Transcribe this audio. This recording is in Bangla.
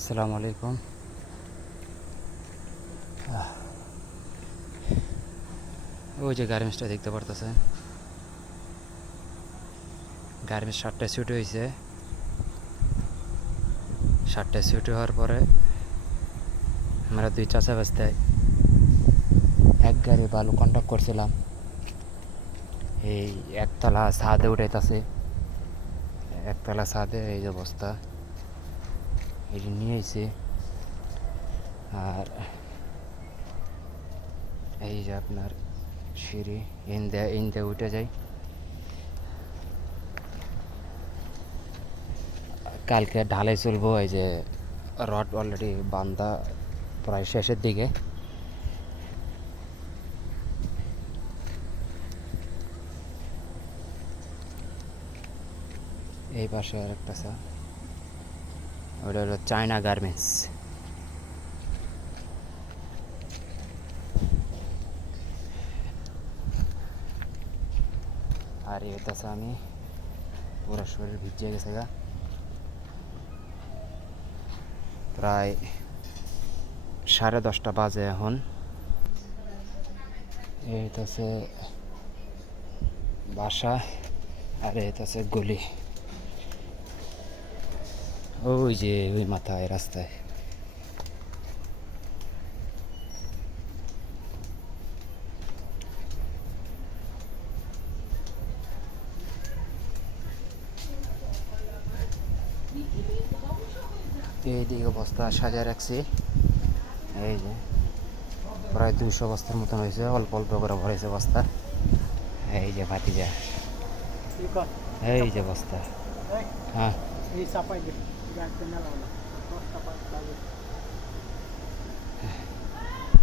আসসালামু আলাইকুম। ওই যে গার্মেন্টসটা দেখতে পারতেছেন, গার্মেন্টস 7টায় ছুটি হয়েছে। 7টায় ছুটি হওয়ার পরে আমরা দুই চাচা বাস্তায় এক গাড়ি বালু কন্ট্যাক্ট করছিলাম। এই একতলা ছাদে উঠাইতেছে, একতলা ছাদে এই যে বস্তা এটি নিয়ে এসে, আর এই যে আপনার সিঁড়ি ইন্দে উঠে যায়। কালকে ঢালাই চলবো, এই যে রড অলরেডি বান্ধা প্রায় শেষের দিকে। এই পাশে আর একটা আছে, ওটা হলো চায়না গার্মেন্টস। আর এটাছে আমি পুরো শরীর ভিজে গেছে গা, প্রায় 10:30 বাজে এখন। এইটাছে বাসা আর এইটাছে গলি, ওই যে ওই মাথায় রাস্তায়। এইদিকে বস্তা সাজায় রাখছি, এই যে প্রায় 200 বস্তার মতন হয়েছে, অল্প অল্প করে ভরেছে বস্তা। এই যে ভাতিজা, এই যে বস্তা। হ্যাঁ,